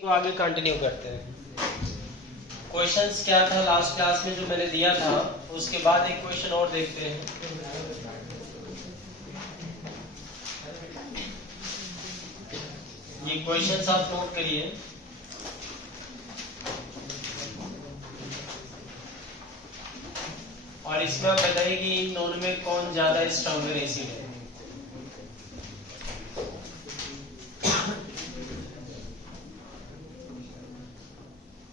को आगे कंटिन्यू करते हैं। क्वेश्चंस क्या था लास्ट क्लास में जो मैंने दिया था, उसके बाद एक क्वेश्चन और देखते हैं। ये क्वेश्चंस आप नोट करिए। और इसमें आप बताइए कि इन दोनों में कौन ज्यादा स्ट्रॉन्गर एसिड है।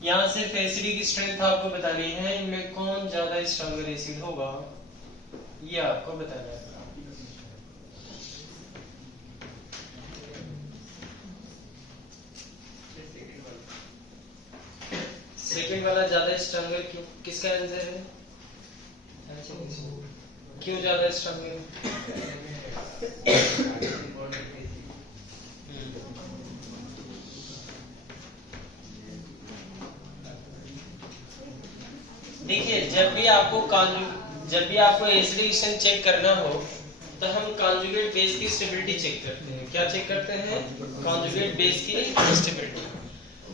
यहाँ सिर्फ एसिडिक स्ट्रेंथ आपको बतानी है, इनमें कौन ज्यादा स्ट्रॉन्गर एसिड होगा ये आपको बताना है। सेकंड वाला ज्यादा स्ट्रॉन्गर क्यों? किसका आंसर है? क्यों ज्यादा स्ट्रॉन्गर? देखिए, जब भी आपको एसिडिक स्ट्रेंथ चेक करना हो तो हम कॉन्जुगेट बेस की स्टेबिलिटी चेक करते हैं। क्या चेक करते हैं? कॉन्जुगेट बेस की स्टेबिलिटी।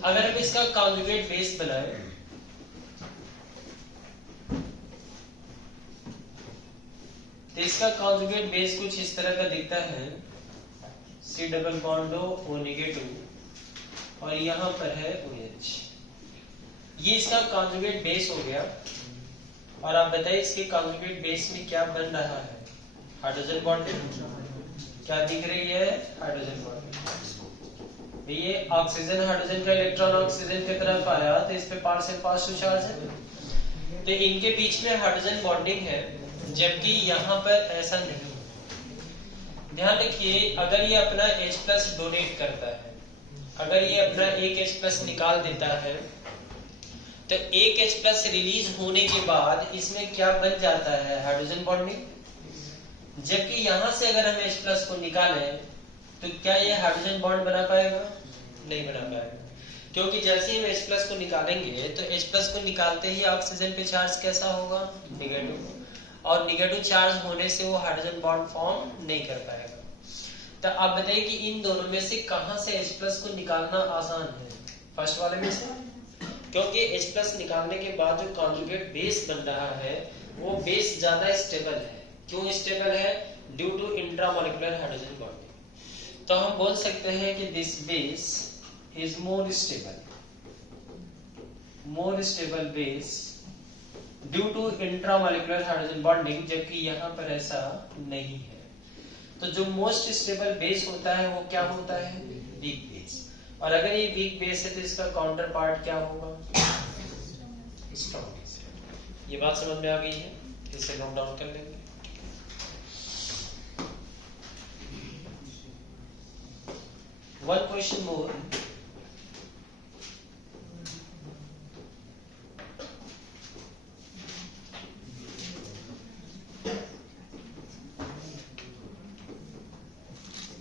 अगर हम इसका कॉन्जुगेट बेस बनाएं तो इसका कॉन्जुगेट बेस कुछ इस तरह का दिखता है। C double bond O negative और यहाँ पर है OH। ये इसका कॉन्जुगेट बेस हो गया। और आप बताइए इसके कॉन्जुगेट बेस में क्या बन रहा है? Hydrogen bonding. क्या दिख रही है? Hydrogen bonding. ये ऑक्सीजन हाइड्रोजन का इलेक्ट्रॉन ऑक्सीजन की तरफ आया तो इस पे पार्शियल पॉजिटिव चार्ज है, तो इनके बीच में हाइड्रोजन बॉन्डिंग है, जबकि यहाँ पर ऐसा नहीं। ध्यान रखिए, अगर ये अपना H+ डोनेट करता है, अगर ये अपना एक H+ निकाल देता है तो एक H+ रिलीज होने के बाद इसमें क्या बन जाता है? Hydrogen bonding. जबकि यहां से अगर हम H+ को निकालें तो क्या ये हाइड्रोजन बॉन्ड बना पाएगा? नहीं बना पाएगा, क्योंकि जैसे ही हम H+ को निकालेंगे तो H+ को निकालते ही ऑक्सीजन पे चार्ज कैसा होगा? नेगेटिव। और नेगेटिव चार्ज होने से वो हाइड्रोजन बॉन्ड फॉर्म नहीं कर पाएगा। तो आप बताइए कि इन दोनों में से कहां से H+ को निकालना आसान है? फर्स्ट वाले में से, क्योंकि H+ निकालने के बाद जो कॉन्जुगेट बेस बन रहा है वो बेस ज्यादा स्टेबल है। क्यों स्टेबल है? Due to intramolecular hydrogen bonding. तो हम बोल सकते हैं कि this base is more stable base due to intramolecular hydrogen bonding, जबकि यहाँ पर ऐसा नहीं है। तो जो मोस्ट स्टेबल बेस होता है वो क्या होता है? Weak base. और अगर ये वीक बेस है तो इसका काउंटर पार्ट क्या होगा? Strong base. ये बात समझ में आ गई है? इसे नोट डाउन कर लेंगे। वन क्वेश्चन मोर।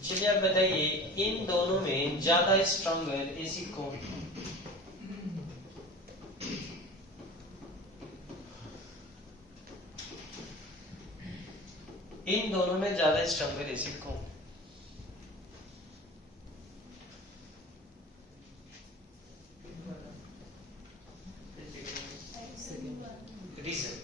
चलिए आप बताइए, इन दोनों में ज्यादा स्ट्रॉन्गर एसिड कौन है? इन दोनों में ज्यादा स्ट्रॉन्गर एसिड कौन है? रीजन?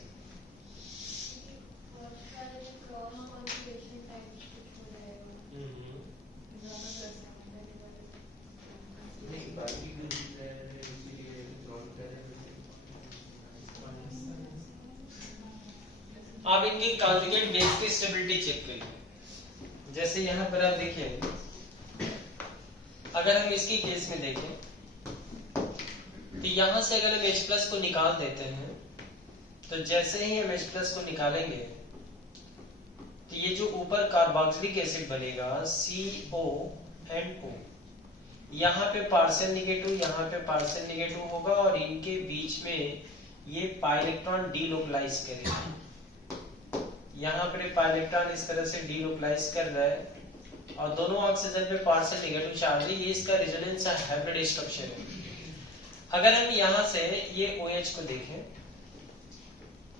आप इनकी कॉन्जुगेट बेस की स्टेबिलिटी चेक करिए। जैसे यहाँ पर आप देखिए, अगर हम इसकी केस में देखें तो यहां से अगर हम H+ को निकाल देते हैं तो जैसे ही हम H+ को निकालेंगे तो ये जो ऊपर कार्बोक्सिलिक एसिड बनेगा CONO, यहाँ पे पार्शियल निगेटिव, यहाँ पे पार्शियल निगेटिव होगा और इनके बीच में ये पाई इलेक्ट्रॉन डीलोकलाइज करेगा। यहाँ पर पाई इलेक्ट्रॉन इस तरह से डीलोकलाइज कर रहा है और दोनों ऑक्सीजन पे पार्शियल निगेटिव चार्ज है। ये इसका रेजोनेंस हाइब्रिड स्ट्रक्चर है। अगर हम यहाँ से ये OH को देखें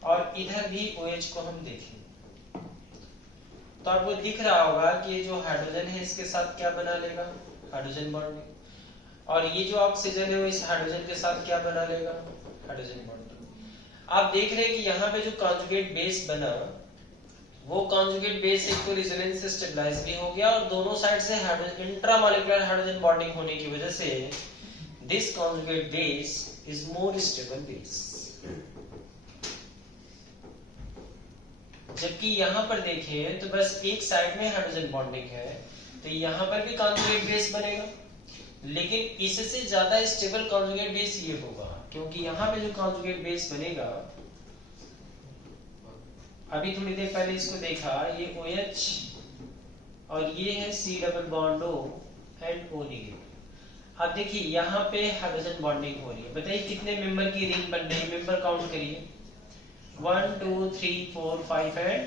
और इधर भी OH को हम देखें तो आपको दिख रहा होगा कि ये जो हाइड्रोजन है इसके साथ क्या बना लेगा? Hydrogen bonding. और ये जो ऑक्सीजन है वो इस हाइड्रोजन के साथ क्या बना लेगा, हाइड्रोजन बॉन्ड। आप देख रहे हैं कि यहाँ पे जो कॉन्जुगेट बेस बना वो कॉन्जुगेट बेस एक तो रेजोनेंस से स्टेबलाइज भी हो गया और दोनों साइड से इंट्रामॉलिक्यूलर हाइड्रोजन बॉन्डिंग होने की वजह से this conjugate base is more stable base. जबकि यहाँ पर देखें तो बस एक साइड में हाइड्रोजन बॉन्डिंग है, तो यहाँ पर भी कॉन्जुगेट बेस बनेगा, लेकिन इससे ज्यादा स्टेबल कॉन्जुगेट बेस ये होगा, क्योंकि यहाँ पे जो कॉन्जुगेट बेस बनेगा, अभी थोड़ी देर पहले इसको देखा, ये OH और ये है C double bond O and O negative. अब देखिए यहाँ पे हाइड्रोजन बॉन्डिंग हो रही है, बताइए कितने मेंबर की रिंग बन रही है, मेंबर काउंट करिए, 1 2 3 4 5 एंड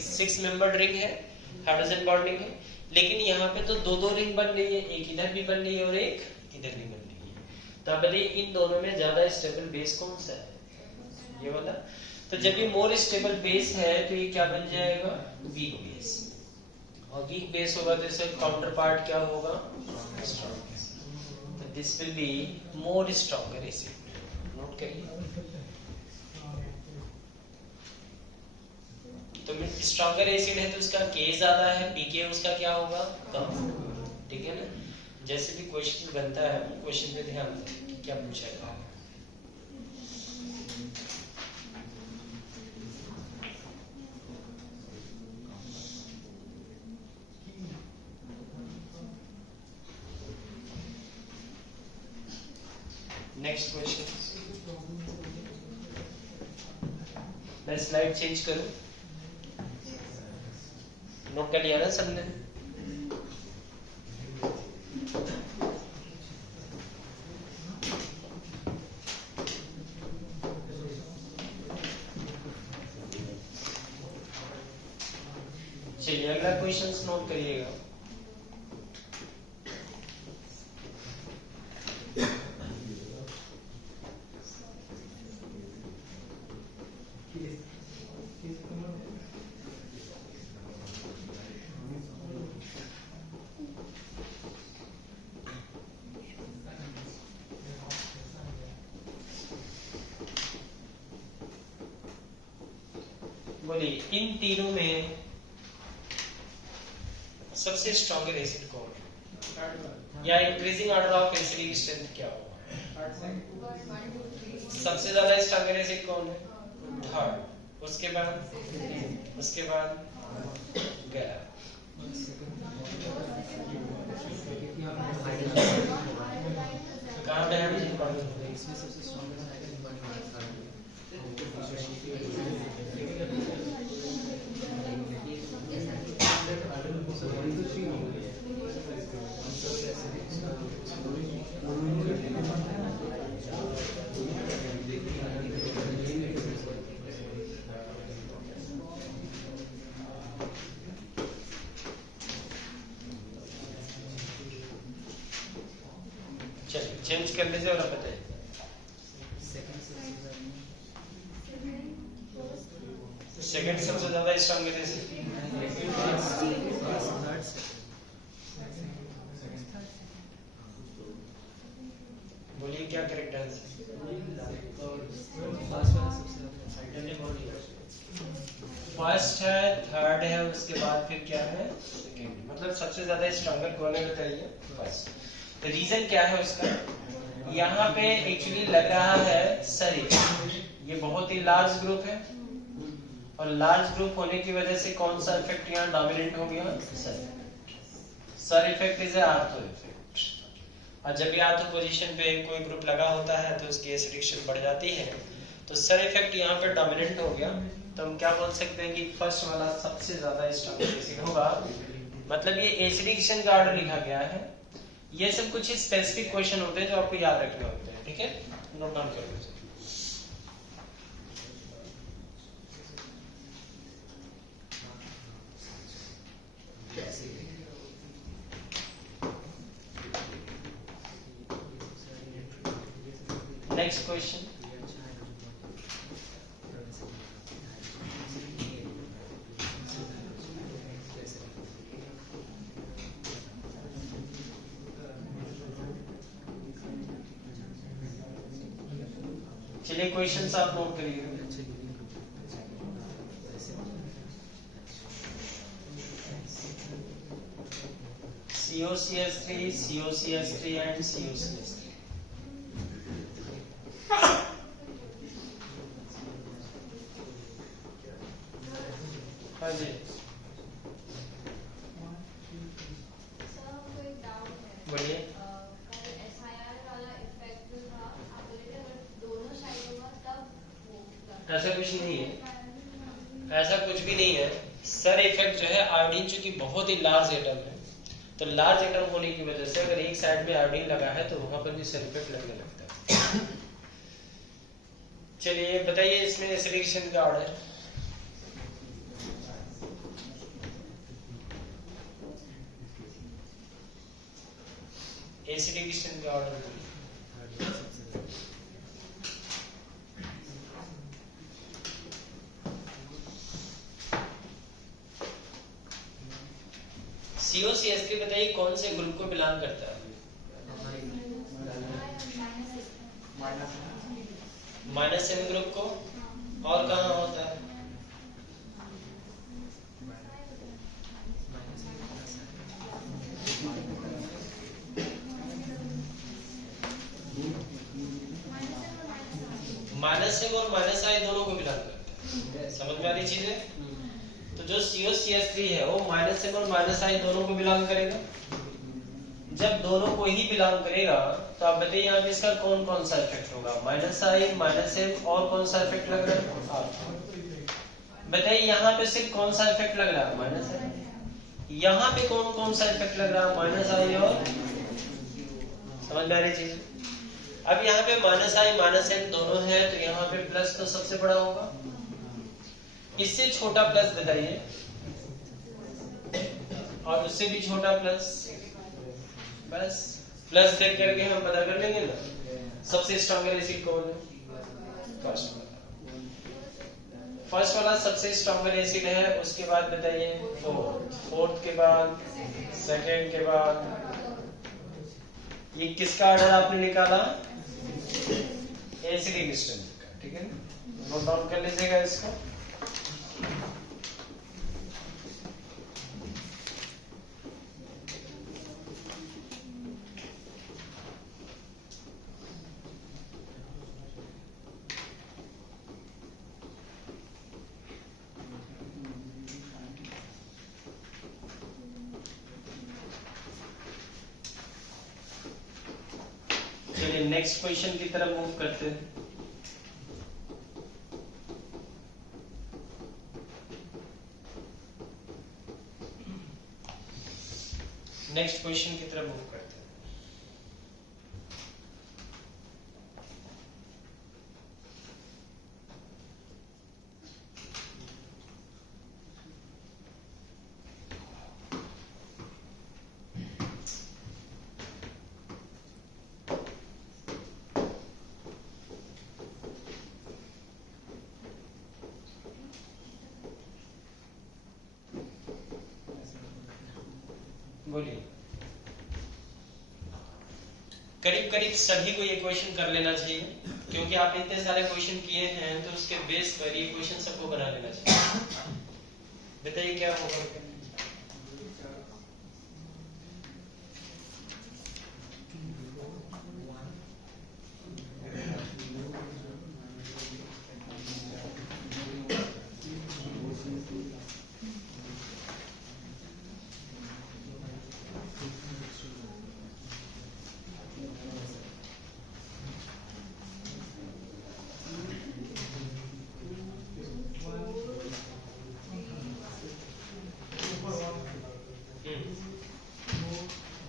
6 मेंबर रिंग है, हाइड्रोजन बॉन्डिंग है। लेकिन यहाँ पे तो दो रिंग बन रही है, एक इधर भी बन रही है और एक इधर भी बन रही है। तो अब बताइए इन दोनों में ज्यादा स्टेबल बेस कौन सा है, ये वाला। तो जब ये मोर स्टेबल बेस है तो ये क्या बन जाएगा, वीक बेस, और वीक बेस होगा तो इसका काउंटर पार्ट क्या होगा, स्ट्रॉन्ग बेस। तो this will be more stronger acid, note करिए। तो स्ट्रॉन्गर एसिड है तो उसका K ज्यादा है, pK उसका क्या होगा, कम, ठीक है ना। जैसे भी क्वेश्चन बनता है क्वेश्चन पे ध्यान दें क्या पूछा है। नेक्स्ट क्वेश्चन, मैं स्लाइड चेंज करूं, नोट कर लिया ना सबने। चलिए अगला क्वेश्चन नोट करिएगा। बोलिए इन तीनों में सबसे स्ट्रॉन्गर एसिड कौन है, या increasing order of acidic strength क्या होगा, सबसे ज्यादा स्ट्रॉन्गर एसिड कौन है, थर्ड, उसके बाद गया। कहाँ पे है इसमें सबसे स्ट्रॉन्गर चेंज कर लीजिए और आप बताइए। सेकंड सबसे ज्यादा स्ट्रॉन्ग है, बोलिए क्या करेक्ट आंसर, फर्स्ट है, थर्ड है, उसके बाद फिर क्या है, सेकंड। मतलब सबसे ज्यादा स्ट्रॉन्गर कौन है बताइए, फर्स्ट। तो रीजन क्या है उसका, यहाँ पे एक्चुअली लग रहा है सर, ये बहुत ही लार्ज ग्रुप है और लार्ज ग्रुप होने की वजह से कौन सा इफेक्ट यहाँ डोमिनेंट हो गया, sir effect is ortho effect. और जब भी आर्थो पोजीशन पे कोई ग्रुप लगा होता है तो उसकी एसिडिक्शन बढ़ जाती है, तो सर इफेक्ट यहाँ पे डोमिनेंट हो गया। तो हम क्या बोल सकते हैं कि फर्स्ट वाला सबसे ज्यादा स्ट्रॉन्ग एसिड होगा। मतलब ये एसिडिक्शन का ऑर्डर लिखा गया है। ये सब कुछ स्पेसिफिक क्वेश्चन होते हैं जो आपको याद रखने होते हैं, ठीक है, नोट डाउन कर लीजिए। नेक्स्ट क्वेश्चन, चलिए क्वेश्चन आप नोट करिए। COCH3, COCH3 and COCH3। हाँ जी बोलिए। ऐसा कुछ नहीं है, ऐसा कुछ भी नहीं है सर। इफेक्ट जो है आयोडीन चूंकि बहुत ही लार्ज एटम है, तो लार्ज एटम होने की वजह से अगर एक साइड में आयोडीन लगा है तो वहां पर भी सर इफेक्ट लगने लगता है। चलिए बताइए इसमें एसिडिफिकेशन का ऑर्डर। एसिडिफिकेशन का ऑर्डर COCH3 बताइए कौन से ग्रुप को बिलोंग करता है? -M ग्रुप को। और कहाँ होता है? -M और -I दोनों को बिलोंग करता है। समझ में आ रही चीज है? तो जो COCH3 है वो -M और -I दोनों को बिलोंग करेगा। जब दोनों को ही बिलोंग करेगा तो आप बताइए यहाँ पे इसका कौन कौन सा इफेक्ट होगा? -I, -M और कौन सा इफेक्ट लग रहा है? बताइए यहाँ पे सिर्फ कौन सा इफेक्ट लग रहा है? -I। यहाँ पे कौन कौन सा इफेक्ट लग रहा है? -I और। समझ में आ रही चीज? अब यहाँ पे -I, -M दोनों है तो यहाँ पे प्लस तो सबसे बड़ा होगा। इससे छोटा प्लस बताइए, और उससे भी छोटा प्लस। बस प्लस देख करके हम पता कर लेंगे ना सबसे स्ट्रॉन्गर एसिड कौन है। फर्स्ट वाला सबसे स्ट्रॉन्गर एसिड है, उसके बाद बताइए फोर्थ के बाद सेकंड के बाद। ये किसका ऑर्डर आपने निकाला? एसिडिक स्ट्रेंथ का। ठीक है, नोट डाउन कर लीजिएगा इसको। चलिए नेक्स्ट क्वेश्चन की तरफ मूव करते हैं। नेक्स्ट क्वेश्चन की तरफ मूव करते हैं। बोलिए। करीब करीब सभी को ये क्वेश्चन कर लेना चाहिए, क्योंकि आप इतने सारे क्वेश्चन किए हैं तो उसके बेस पर ये क्वेश्चन सबको बना लेना चाहिए। बताइए क्या होगा?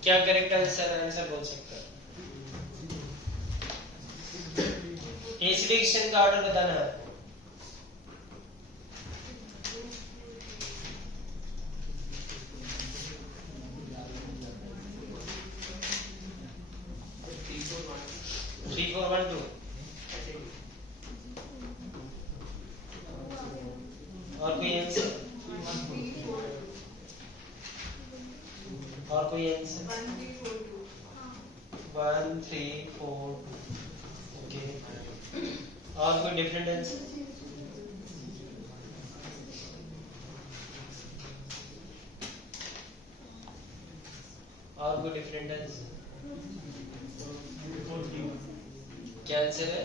क्या करेक्ट आंसर बोल सकता है? एसिडिफिकेशन का ऑर्डर बताना है। और कोई आंसर? और कोई आंसर? 1 3 4। ओके, और कोई डिफरेंट आंसर? और कोई डिफरेंट आंसर? क्या आंसर है?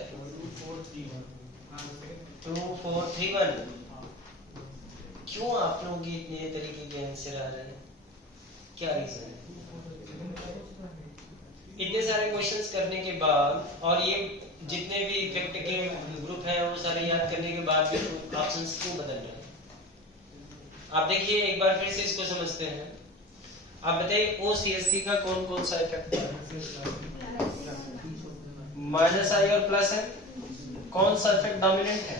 2431। क्यों आप लोगों की इतने तरीके के आंसर आ रहे हैं? क्या रीजन है? इतने सारे क्वेश्चंस करने के बाद और ये जितने भी इफेक्ट के ग्रुप हैं वो सारे याद करने के बाद भी ऑप्शंस क्यों बदल रहे हैं? आप देखिए एक बार फिर से इसको समझते हैं। आप बताइए OCSC का कौन कौन सा इफेक्ट है? माइनस आई और प्लस है। कौन सा इफेक्ट डोमिनेंट है?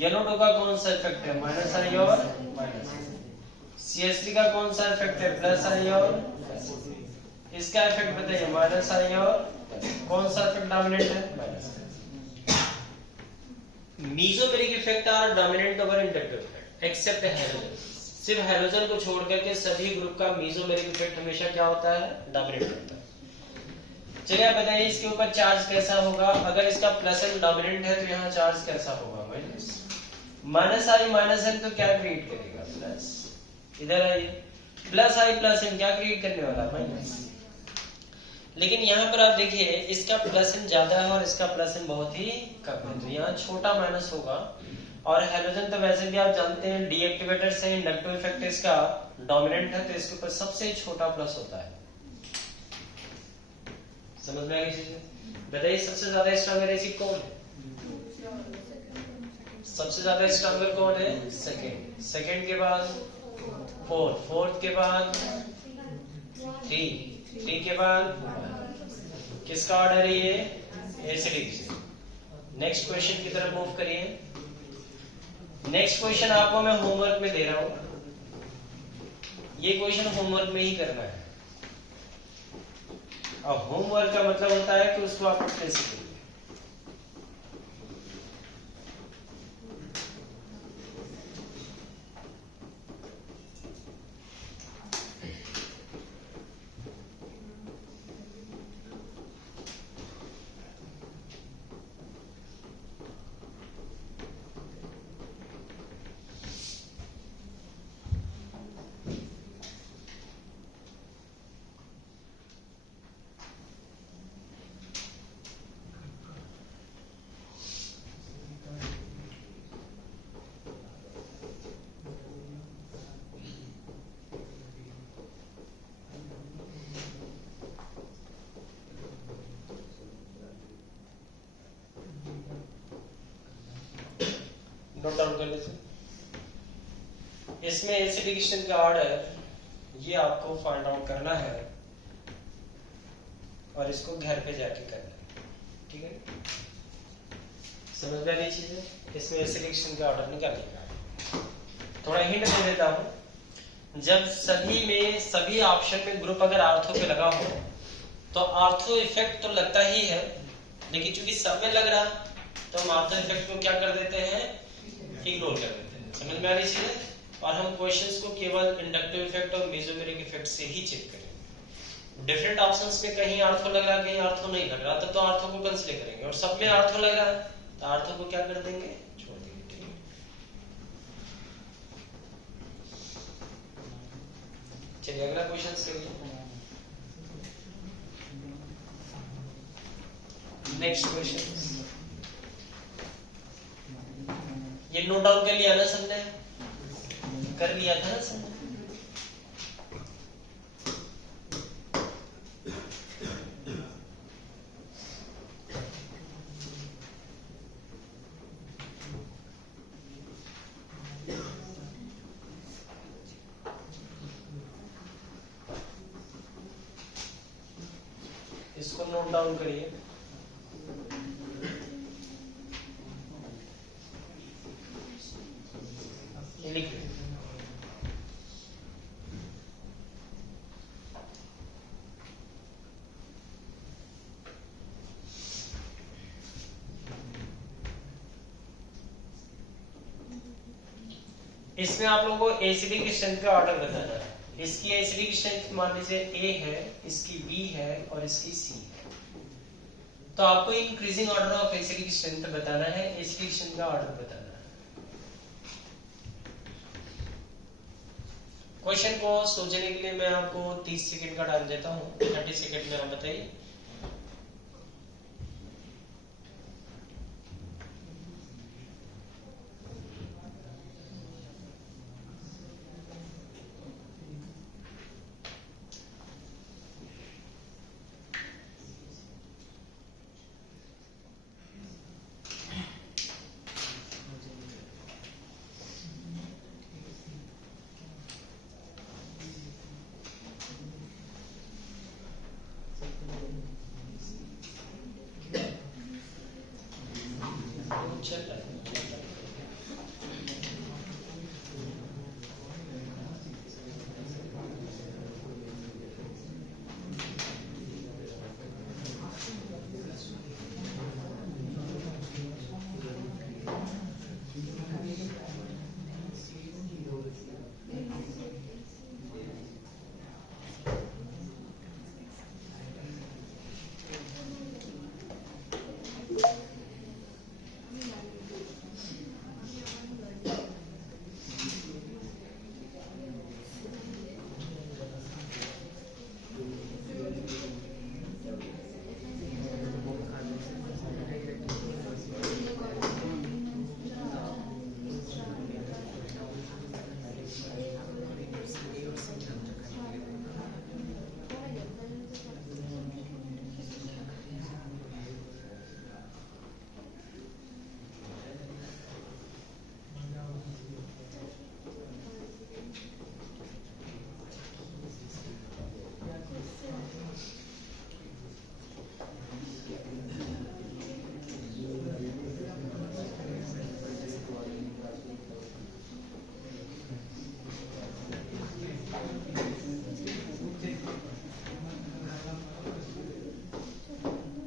येलो टो का कौन सा इफेक्ट है? माइनस आई और माइनस। CST का कौन सा इफेक्ट है? प्लस आई और प्लस। इसका इफेक्ट बताइए, माइनस आई और कौन सा इफेक्ट डोमिनेंट है? Minus. Mesomeric effect are dominant over inductive effect except halogen. सिर्फ हैलोजन को छोड़ करके सभी ग्रुप का मीसोमेरिक इफेक्ट हमेशा क्या होता है? डोमिनेंट होता है। चलिए आप बताइए इसके ऊपर चार्ज कैसा होगा? अगर इसका प्लस एन डोमिनेंट है तो यहाँ चार्ज कैसा होगा? माइनस। माइनस आई माइनस एन तो क्या क्रिएट करेगा? प्लस। इधर आइए, प्लस आई प्लस एन क्या क्रिएट करने वाला? माइनस। लेकिन यहाँ पर आप देखिए इसका प्लस एन ज्यादा है और इसका प्लस एन बहुत ही कम है, तो यहाँ छोटा माइनस होगा। और हैलोजन तो वैसे भी आप जानते हैं डीएक्टिवेटर से इंडक्टिव इफेक्ट इसका डोमिनेंट है, तो इसके ऊपर सबसे छोटा प्लस होता है। समझ में आ गई चीजें? बताइए सबसे ज्यादा स्ट्रॉन्गर एसिड कौन है? सबसे ज्यादा स्ट्रॉन्गर कौन है? सेकेंड। सेकेंड के बाद फोर्थ, फोर्थ के बाद थ्री, थ्री के बाद किसका ऑर्डर है ये? एसिडिक। नेक्स्ट क्वेश्चन की तरफ मूव करिए। नेक्स्ट क्वेश्चन आपको मैं होमवर्क में दे रहा हूं। ये क्वेश्चन होमवर्क में ही करना है। और होमवर्क का मतलब होता है कि उसको आप अच्छे से करिए। नोट डाउन कर लीजिए। इसमें एसिडिकेशन का ऑर्डर ये आपको फाइंड आउट करना है और इसको घर पे जाके करना है, ठीक है? समझ में आ रही चीजें? इसमें एसिडिकेशन का ऑर्डर निकालने का। थोड़ा हिंट दे देता हूं। जब सभी में सभी ऑप्शन में ग्रुप अगर आर्थो पे लगा हो तो आर्थो इफेक्ट तो लगता ही है, लेकिन चूंकि सब में लग रहा तो हम आर्थो इफेक्ट को क्या कर देते हैं? इग्नोर कर देते हैं। समझ में आ रही चीजें? और हम क्वेश्चंस को केवल इंडक्टिव इफेक्ट और मेसोमेरिक इफेक्ट से ही चेक करेंगे। डिफरेंट ऑप्शंस में कहीं आर्थो लग रहा है, कहीं आर्थो नहीं लग रहा, तब तो आर्थो को कंसीडर करेंगे। और सब में आर्थो लग रहा है तो आर्थो को क्या कर देंगे? छोड़ देंगे। चलिए अगला क्वेश्चन करिए। नेक्स्ट क्वेश्चन ये नोट डाउन कर लिया ना सबने? कर लिया था ना सबने? इसको नोट डाउन करिए। लिखिए इसमें आप लोगों को एसिडिक स्ट्रेंथ का ऑर्डर बताना है। इसकी एसिडिक स्ट्रेंथ मान लीजिए A है, इसकी B है और इसकी C है। तो आपको increasing order of acidic strength बताना है, एसिडिक स्ट्रेंथ का ऑर्डर बताना है। क्वेश्चन को सोचने के लिए मैं आपको 30 सेकंड का टाइम देता हूँ, 30 सेकंड में आप बताइए। चल रहा है।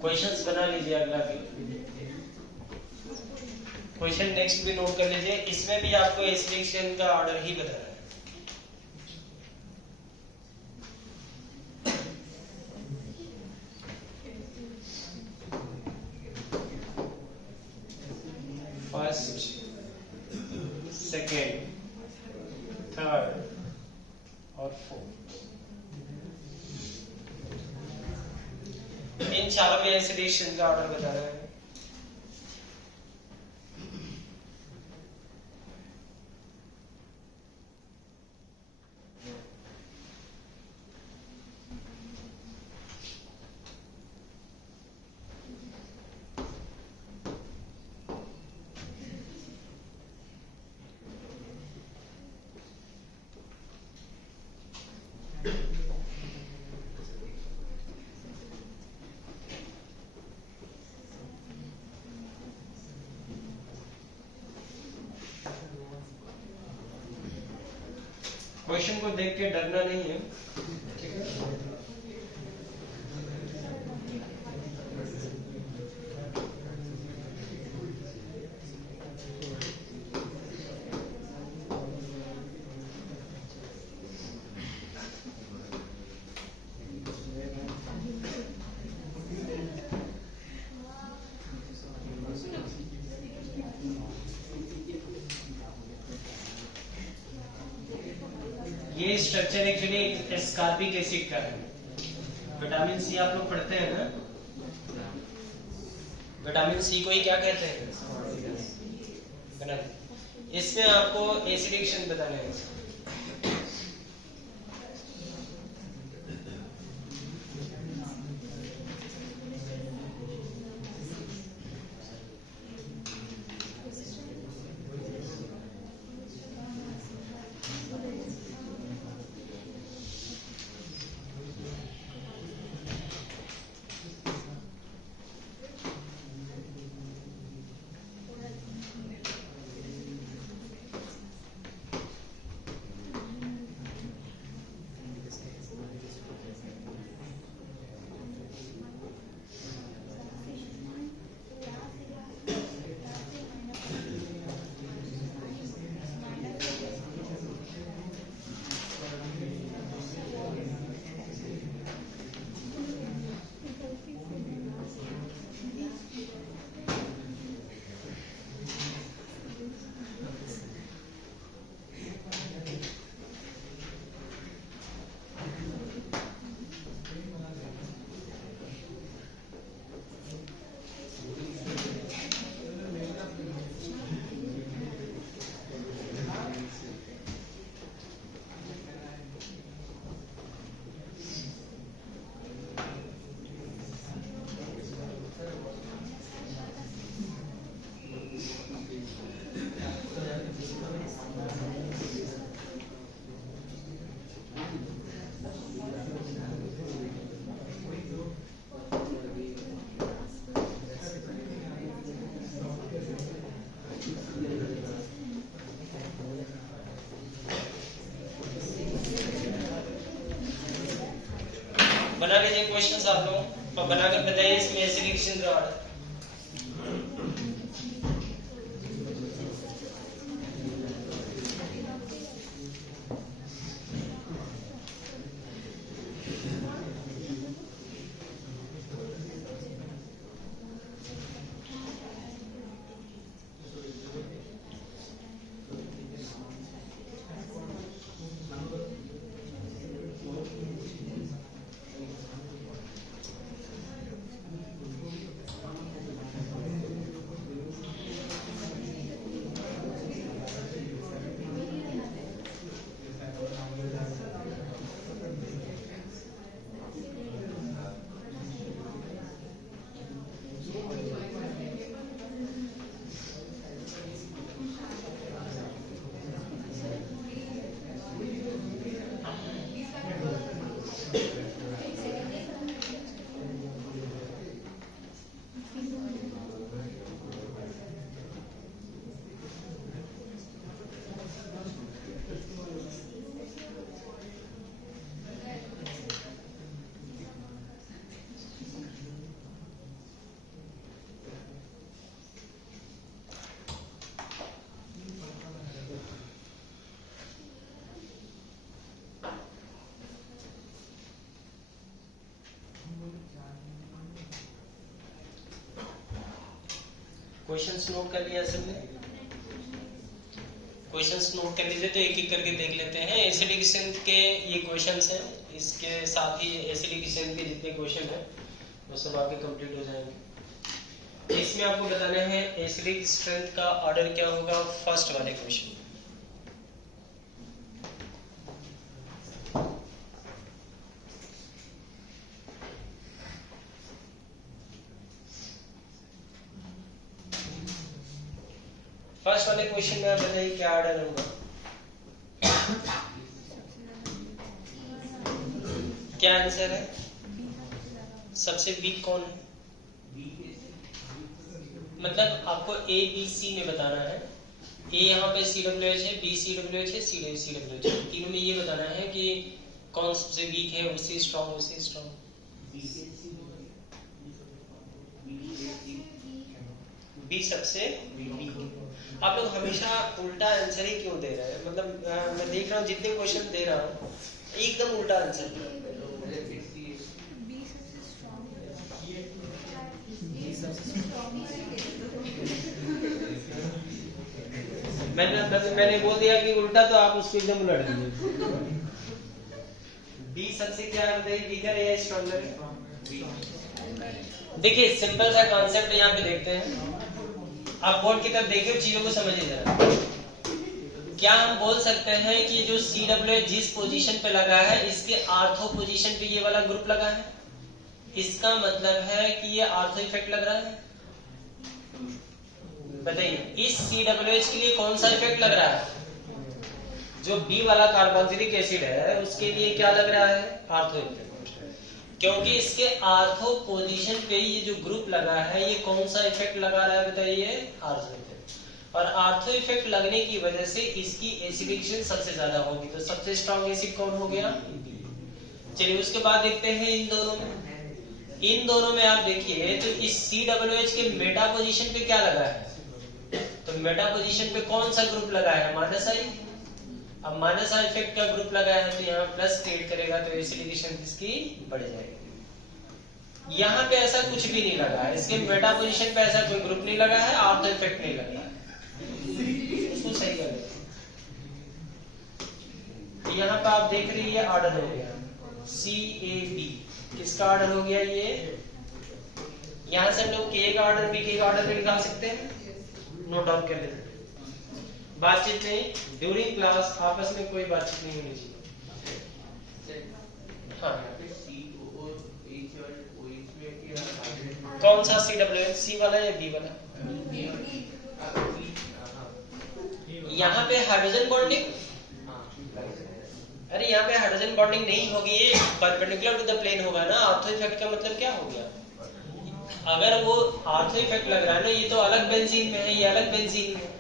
क्वेश्चंस बना लीजिए, अगला भी क्वेश्चन नेक्स्ट भी नोट कर लीजिए, इसमें भी आपको एसिडिक स्ट्रेंथ का ऑर्डर ही बताना है। फर्स्ट, सेकेंड, थर्ड और फोर्थ, इन चारों में एसिडिक स्ट्रेंथ का ऑर्डर बताना है। क्वेश्चन को देख के डरना नहीं है, ठीक है। ये स्ट्रक्चर एक्चुअली एस्कॉर्बिक एसिड का है। विटामिन सी आप लोग पढ़ते हैं ना, विटामिन सी को ही क्या कहते हैं, इसमें आपको एसिडिक स्ट्रेंथ बताना है। लीजिए क्वेश्चंस आप लोग और बनाकर बताइए इसमें एसिडिफिकेशन का ऑर्डर। क्वेश्चंस नोट कर लिया सबने? क्वेश्चंस नोट कर लीजिए तो एक एक करके देख लेते हैं। एसिडिक स्ट्रेंथ के ये क्वेश्चंस हैं, इसके साथ ही एसिडिक स्ट्रेंथ के जितने क्वेश्चन हैं वो सब आगे कंप्लीट हो जाएंगे। इसमें आपको बताना है एसिडिक स्ट्रेंथ का ऑर्डर क्या होगा। फर्स्ट वाले क्वेश्चन, फर्स्ट वाले क्वेश्चन में आप बताइए क्या ऑर्डर होगा। क्या आंसर है? सबसे वीक कौन है? मतलब आपको ए बी सी में बताना है। ए यहाँ पे CWH है, बी CWH है, सी CWH है। तीनों में ये बताना है कि कौन सबसे वीक है, उससे स्ट्रॉन्ग, उससे स्ट्रॉन्ग। बी सबसे वीक। आप लोग हमेशा उल्टा आंसर ही क्यों दे रहे हैं? मतलब मैं देख रहा हूँ जितने क्वेश्चन दे रहा हूँ एकदम उल्टा आंसर। मैंने बोल दिया कि उल्टा, तो आप उसको एकदम उलट दीजिए। बी सबसे क्या बताइए, वीकर या स्ट्रॉन्गर? देखिए सिंपल सा कॉन्सेप्ट यहाँ पे देखते हैं। आप बोर्ड की तरफ देखिए, चीजों को समझिए जरा। क्या हम बोल सकते हैं कि जो CWH जिस पोजीशन पे लगा है इसके आर्थो पोजीशन पे ये वाला ग्रुप लगा है, इसका मतलब है कि ये आर्थो इफेक्ट लग रहा है। बताइए इस CWH के लिए कौन सा इफेक्ट लग रहा है? जो बी वाला कार्बोक्सिलिक एसिड है उसके लिए क्या लग रहा है? Ortho effect. क्योंकि इसके आर्थो पोजीशन पे ये जो ग्रुप लगा है ये कौन सा इफेक्ट लगा रहा है? बताइए आर्थो इफेक्ट। और आर्थो इफेक्ट लगने की वजह से इसकी एसिडिफिकेशन सबसे ज्यादा होगी। तो सबसे स्ट्रॉन्ग एसिड कौन हो गया? चलिए उसके बाद देखते हैं इन दोनों में। इन दोनों में आप देखिए तो इस CWH के मेटा पोजीशन पे क्या लगा है? तो मेटा पोजीशन पे कौन सा ग्रुप लगा है? माइनस आई। अब माइनस आई इफेक्ट का ग्रुप लगा है तो यहाँ प्लस क्रिएट करेगा तो एसिडिफिकेशन इसकी बढ़ जाएगी। यहाँ पे ऐसा कुछ भी नहीं लगा है, इसके मेटा पोजीशन पे ऐसा कोई ग्रुप नहीं लगा है, आर्थो इफेक्ट नहीं लगा है। इसको सही करें। यहाँ पे आप देख रही है ऑर्डर हो गया CAB। किसका ऑर्डर हो गया ये? यहाँ से हम लोग K का ऑर्डर B का ऑर्डर भी निकाल सकते हैं। नोट डाउन कर लेते। बातचीत नहीं, ड्यूरिंग क्लास आपस में कोई बातचीत नहीं होनी चाहिए। हाँ कौन सा CWH? C वाला या B वाला? यहाँ पे हाइड्रोजन बॉन्डिंग, अरे यहाँ पे हाइड्रोजन बॉन्डिंग नहीं होगी, ये परपेंडिकुलर टू द प्लेन होगा ना। आर्थो इफेक्ट का मतलब क्या हो गया? अगर वो आर्थो इफेक्ट लग रहा है ना, ये तो अलग बेंजीन में है, ये अलग बेंजीन में है।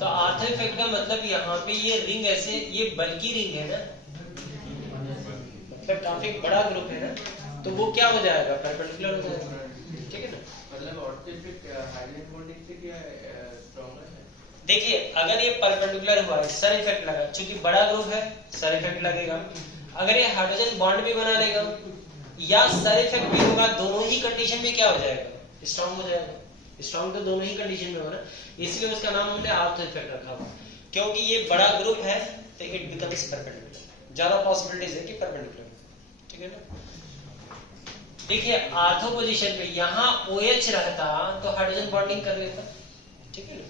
तो आर्थो इफेक्ट का मतलब यहाँ पे ये रिंग ऐसे, ये बल्कि रिंग है ना, मतलब काफी बड़ा ग्रुप है ना। तो वो क्या हो जाएगा, परपेंडिकुलर हो जाएगा, ठीक है ना। मतलब ऑर्थोजेनिक हाइड्रोजन बॉन्डिंग से क्या स्ट्रॉन्गर है? देखिए अगर ये परपेंडिकुलर हुआ है, सर इफेक्ट लगा, क्योंकि बड़ा ग्रुप है सर इफेक्ट लगेगा। अगर ये हाइड्रोजन बॉन्ड भी बना लेगा या सर इफेक्ट भी होगा, दोनों ही कंडीशन में क्या हो जाएगा, स्ट्रॉन्ग हो जाएगा। स्ट्रॉन्ग तो दोनों ही कंडीशन में होगा, इसलिए उसका नाम हमने ऑर्थो इफेक्ट रखा हुआ, क्योंकि ये बड़ा ग्रुप है तो इट बिकम्स परपेंडिकुलर, ज्यादा पॉसिबिलिटीज है कि परपेंडिकुलर, ठीक है ना। देखिए ऑर्थो पोजीशन पे यहाँ OH रहता तो हाइड्रोजन बॉन्डिंग कर लेता, ठीक है ना।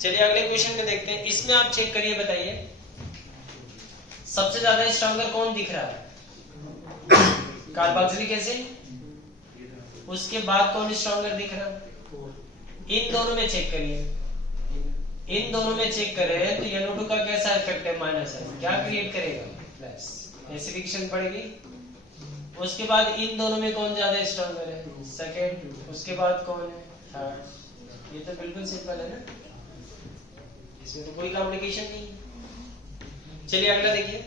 चलिए अगले क्वेश्चन में देखते हैं, इसमें आप चेक करिए, बताइए सबसे ज्यादा स्ट्रॉन्गर कौन दिख रहा है, कार्बोक्सिलिक एसिड, उसके बाद कौन स्ट्रॉन्गर दिख रहा है, इन दोनों में चेक करिए, इन दोनों में चेक करें तो NO2 का कैसा इफेक्ट है, माइनस है, क्या क्रिएट करेगा, प्लस, एसिडिफिकेशन पड़ेगी। उसके बाद इन दोनों में कौन ज्यादा स्ट्रॉन्गर है, सेकेंड, उसके बाद कौन है, थर्ड। ये तो बिल्कुल सिंपल है ना, इसमें तो कोई कॉम्प्लिकेशन नहीं है। चलिए अगला देखिए,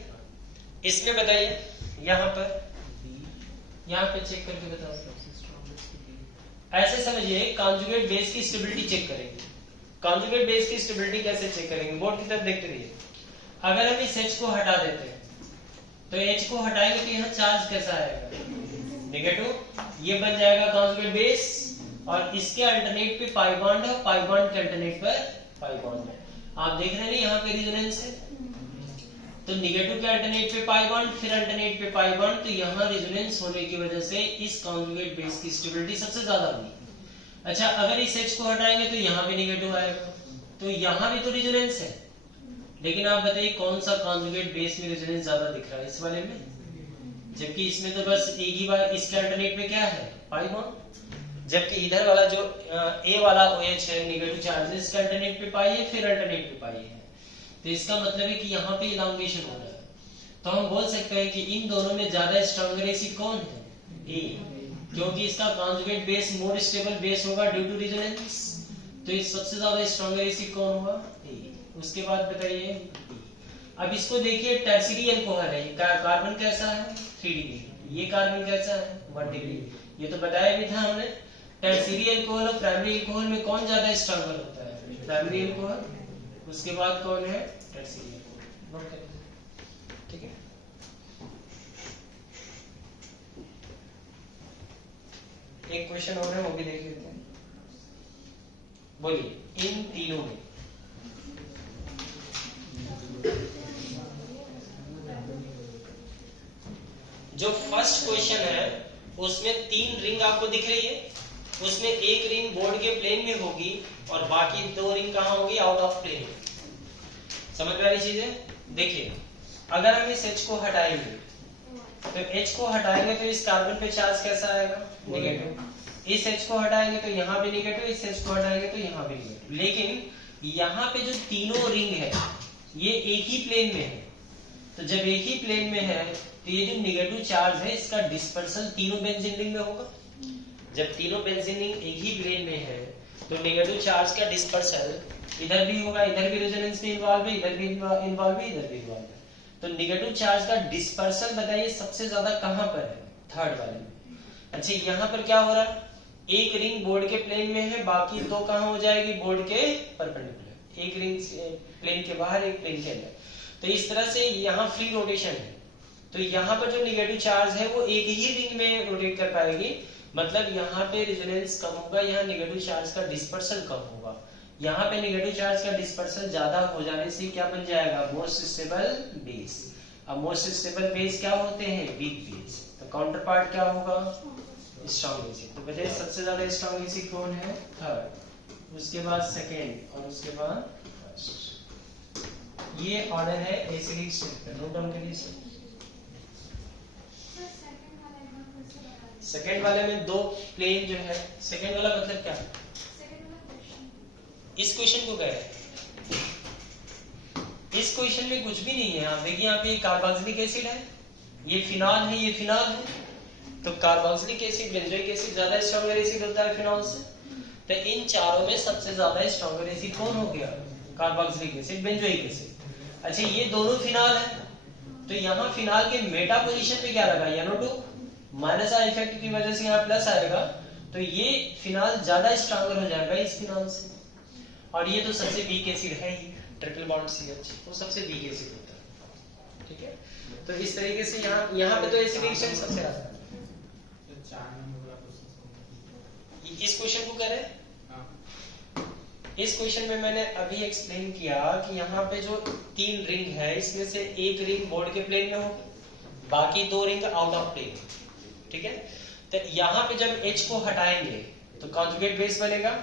इसमें बताइए यहाँ पे चेक करके बताओ। ऐसे समझिए कॉन्जुगेट बेस की स्टेबिलिटी चेक करेंगे। कॉन्जुगेट बेस की स्टेबिलिटी कैसे चेक करेंगे, बोर्ड की तरफ देखते रहिए। अगर हम इस H को हटा देते हैं तो H को हटाएंगे तो यहाँ चार्ज कैसा आएगा, नेगेटिव, ये बन जाएगा कॉन्जुगेट बेस, और इसके अल्टरनेट पे पाई बॉन्ड है, पाई बॉन्ड के अल्टरनेट पर पाई बॉन्ड है। आप देख रहे हैं ना यहाँ पे रेजोनेंस है, तो निगेटिव के अल्टरनेट पे पाई बॉन्ड, फिर अल्टरनेट पे पाई बॉन्ड, तो यहाँ रेजोनेंस होने की वजह से इस कॉन्जुगेट बेस की स्टेबिलिटी सबसे ज्यादा होगी। अच्छा अगर इस H को हटाएंगे तो यहाँ पे निगेटिव आएगा, तो यहाँ भी तो रेजोनेंस है, लेकिन आप बताइए कौन सा कॉन्जुगेट बेस में रेजोनेंस ज्यादा दिख रहा है, इस वाले में, जबकि इसमें तो बस एक ही बार, इसके अल्टरनेट पे क्या है, पाई बॉन्ड, जबकि इधर वाला जो A वाला OH है नेगेटिव चार्ज है, इसके अल्टरनेट पे पाई है, फिर अल्टरनेट पे पाई है, तो इसका मतलब है कि यहाँ पे इलांगेशन हो रहा है। तो हम बोल सकते हैं कि इन दोनों में ज्यादा स्ट्रॉन्गर एसिड कौन है, A, क्योंकि इसका कॉन्जुगेट बेस मोर स्टेबल बेस होगा ड्यू टू रेजोनेंस, तो इस सबसे ज्यादा स्ट्रॉन्गर एसिड कौन होगा, A। उसके बाद बताइए, अब इसको देखिए टर्शियरी अल्कोहल है, कार्बन कैसा है 3 डिग्री, ये कार्बन कैसा है 1 डिग्री, ये तो बताया भी था हमने। टर्शियरी अल्कोहल और प्राइमरी अल्कोहल में कौन ज्यादा स्ट्रॉन्गर होता है, प्राइमरी अल्कोहल, उसके बाद कौन है, टर्शियरी अल्कोहल, ठीक है। एक क्वेश्चन और है वो भी देख लेते हैं, बोलिए इन तीनों में जो फर्स्ट क्वेश्चन है उसमें 3 रिंग आपको दिख रही है, उसमें एक रिंग बोर्ड के प्लेन में होगी और बाकी 2 रिंग कहां होगी, आउट ऑफ प्लेन। समझ में आ रही चीज है। देखिए अगर हम इस H को हटाएंगे तो H को हटाएंगे तो इस कार्बन पे चार्ज कैसा आएगा, नेगेटिव, इस H को हटाएंगे तो यहाँ पे नेगेटिव, इस H को हटाएंगे तो यहाँ पे नेगेटिव। लेकिन यहाँ पे जो तीनों रिंग है ये एक ही प्लेन में है, तो जब एक ही प्लेन में है तो ये जो नेगेटिव चार्ज है इसका डिस्पर्सल तीनों बेंजीन रिंग में होगा। जब तीनों बेंजीन रिंग एक ही प्लेन में है तो नेगेटिव चार्ज का डिस्पर्सल इधर भी होगा, इधर भी रेजोनेंस में इन्वॉल्व है, इधर भी इन्वॉल्व है, इधर भी इन्वॉल्व है, तो नेगेटिव चार्ज का डिस्पर्सल बताइए सबसे ज्यादा कहां पर है, थर्ड वाले में। अच्छा यहाँ पर क्या हो रहा है, एक रिंग बोर्ड के प्लेन में है, बाकी 2 कहां हो जाएगी, बोर्ड के परपेंडिकुलर, एक रिंग प्लेन के बाहर एक प्लेन के अंदर, तो इस तरह से यहाँ फ्री रोटेशन है, तो यहाँ पर जो नेगेटिव चार्ज है वो एक ही रिंग में रोटेट कर पाएगी, मतलब यहाँ पे रेजोनेंस कम होगा, यहाँ नेगेटिव चार्ज का डिस्पर्सल कम होगा। यहाँ पे नेगेटिव चार्ज का डिस्पर्सल ज्यादा हो जाने से क्या बन जाएगा, मोस्ट स्टेबल बेस। अब मोस्ट स्टेबल बेस क्या होते हैं, वीक बेस, तो काउंटर पार्ट क्या होगा, स्ट्रॉन्ग एसिड। तो बताइए सबसे ज्यादा स्ट्रॉन्ग एसिड कौन है, थर्ड, उसके बाद सेकेंड और उसके बाद फर्स्ट। ये ऑर्डर है एसिडिक स्टेट, नोट डाउन करिए। सेकेंड वाले में 2 प्लेन जो है, सेकेंड वाला मतलब क्या है, इस क्वेश्चन को कह रहे हैं, इस क्वेश्चन में कुछ भी नहीं है। आप देखिए यहाँ पे कार्बोक्सिलिक एसिड है, ये फिनॉल है, ये फिनॉल है, तो कार्बोक्सिलिक एसिड बेंजोइक एसिड ज्यादा स्ट्रॉन्गर एसिड होता है फिनॉल से, तो इन चारों में सबसे ज्यादा स्ट्रॉन्गर एसिड कौन हो गया, कार्बोक्सिलिक एसिड बेंजोइक एसिड। अच्छा ये दोनों फिनॉल है तो यहाँ फिनाल के मेटा पोजीशन पे क्या लगा, NO2 माइनस आ इफेक्ट की वजह से यहाँ प्लस आएगा, तो ये फिनाल ज्यादा स्ट्रॉन्गर हो जाएगा इस फिनाल से। और ये तो सबसे वीक एसिड है ही, ट्रिपल बॉन्ड CH, वो सबसे वीक एसिड होता है। ठीक है, तो इस तरीके से यहाँ पे तो एसिड रिएक्शन सबसे ज्यादा। इस क्वेश्चन को करें, इस क्वेश्चन में मैंने अभी एक्सप्लेन किया कि यहाँ पे जो 3 रिंग है इसमें से एक रिंग बोर्ड के प्लेन में होगी, बाकी 2 रिंग आउट ऑफ प्लेन। ठीक है, तो यहाँ पे जब H को हटाएंगे तो कॉन्जुगेट बेस बनेगा।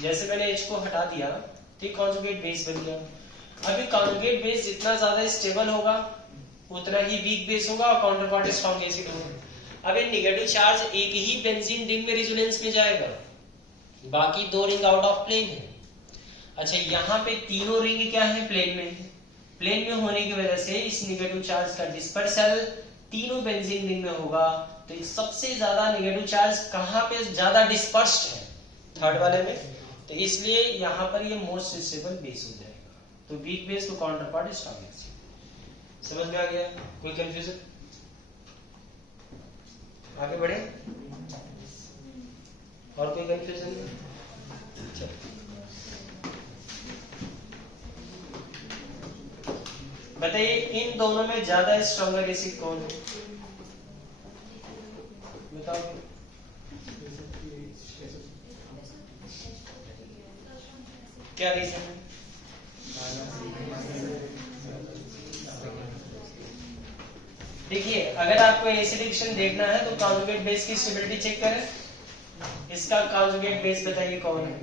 जैसे मैंने H को हटा दिया तो कॉन्जुगेट बेस बन गया। अभी कॉन्जुगेट बेस जितना ज्यादा स्टेबल होगा उतना ही वीक बेस होगा और काउंटर पार्ट स्ट्रॉन्ग एसिड होगा। अब नेगेटिव चार्ज एक ही बेंजीन रिंग में रेजोनेंस में जाएगा, बाकी 2 रिंग आउट ऑफ प्लेन है। अच्छा, यहाँ पे तीनों रिंग क्या है, प्लेन में है। प्लेन में होने की वजह से इस नेगेटिव चार्ज का डिस्पर्सल तीनों बेंजीन रिंग में होगा। तो सबसे ज्यादा नेगेटिव चार्ज कहाँ पे ज्यादा डिस्पर्स्ड है, थर्ड वाले में। तो इसलिए यहाँ पर ये मोस्ट स्टेबल बेस हो जाएगा। तो वीक बेस तो काउंटर पार्ट स्ट्रॉन्ग बेस। समझ में आ गया? कोई कंफ्यूजन? आगे बढ़े, और कोई कंफ्यूजन नहीं? बताइए इन दोनों में ज्यादा स्ट्रॉन्गर एसिड कौन है, बताओ। क्या रीजन है? देखिए, अगर आपको एसिड रिएक्शन देखना है तो कॉन्जुगेट बेस की स्टेबिलिटी चेक करें। इसका कॉन्जुगेट बेस बताइए कौन है?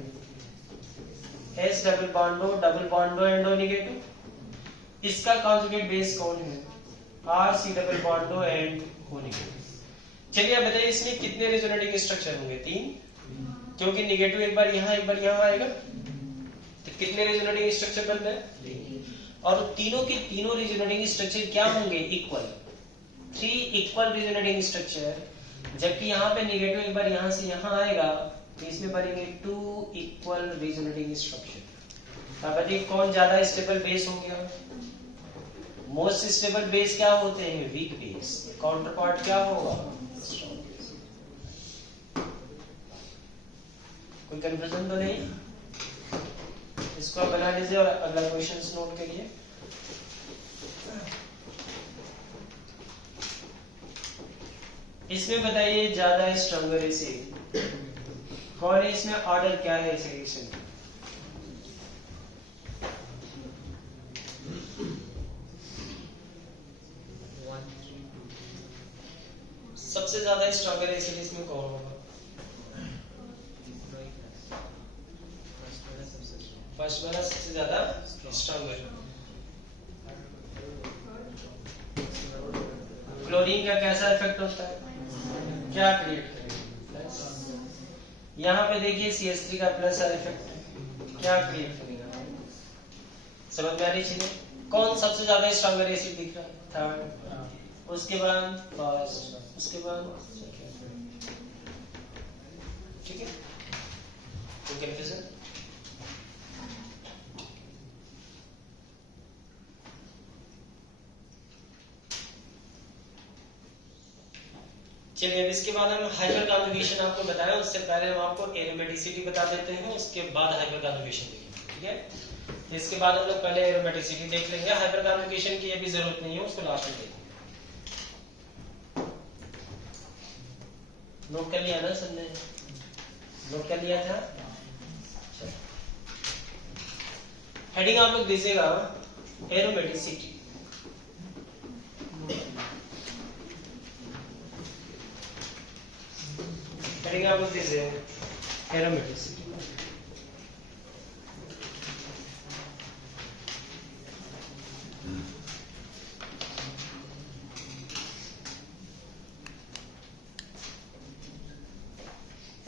S double बॉन्डो endo negative. इसका कॉन्जुगेट बेस कौन है? R C double बॉन्डो and O negative. चलिए अब बताइए इसमें कितने रेजोनेटिंग स्ट्रक्चर होंगे? 3, क्योंकि नेगेटिव एक बार यहाँ एक बार यहाँ आएगा, तो कितने रेजोनेटिंग स्ट्रक्चर बन रहे हैं? और तीनों के तीनों रेजोनेटिंग स्ट्रक्चर क्या होंगे? Equal, 3 equal resonating structure. जबकि यहाँ पे नेगेटिव एक बार यहाँ से यहाँ आएगा, तो इसमें बनेंगे 2 इक्वल रेजोनेटिंग स्ट्रक्चर। अब बताइए कौन ज्यादा स्टेबल बेस हो गया? मोस्ट स्टेबल बेस क्या होते हैं? Weak base. काउंटर पार्ट क्या होगा? Strong base. कोई कंफ्यूजन तो नहीं? इसको आप बना लीजिए और अगला क्वेश्चन नोट करिए। इसमें बताइए ज्यादा स्ट्रॉन्गर एसिड कौन है? इसमें ऑर्डर क्या है इस रिएक्शन का? सबसे ज्यादा स्ट्रॉन्गर एसिड इसमें कौन होगा? फर्स्ट वाला सबसे ज्यादा स्ट्रॉन्गर। क्लोरीन का कैसा इफेक्ट होता है? क्या क्रिएट करेगा? यहाँ पे देखिए CH3 का प्लस इफेक्ट क्या क्रिएट करेगा? समझ में आ रही चीजें? कौन सबसे ज्यादा स्ट्रॉन्गर एसिड दिख रहा है? थर्ड, उसके बाद फर्स्ट, उसके बाद सेकंड। ठीक है, तो कंफ्यूजन? चलिए अब इसके बाद हम हाइपर कॉन्जुगेशन आपको बताएं, उससे पहले हम आपको एरोमेटिसिटी बता देते हैं, उसके बाद हाइपर कॉन्जुगेशन देखेंगे। ठीक है, इसके बाद हम लोग पहले एरोमेटिसिटी देख लेंगे। हाइपर कॉन्जुगेशन की अभी जरूरत नहीं है, उसको लास्ट में देखेंगे। नोट कर लिया ना सबने? नोट कर लिया था? हेडिंग आप लोग दीजिएगा एरोमेटिसिटी। हेडिंग आप लोग दीजिए एरोमेटिसिटी।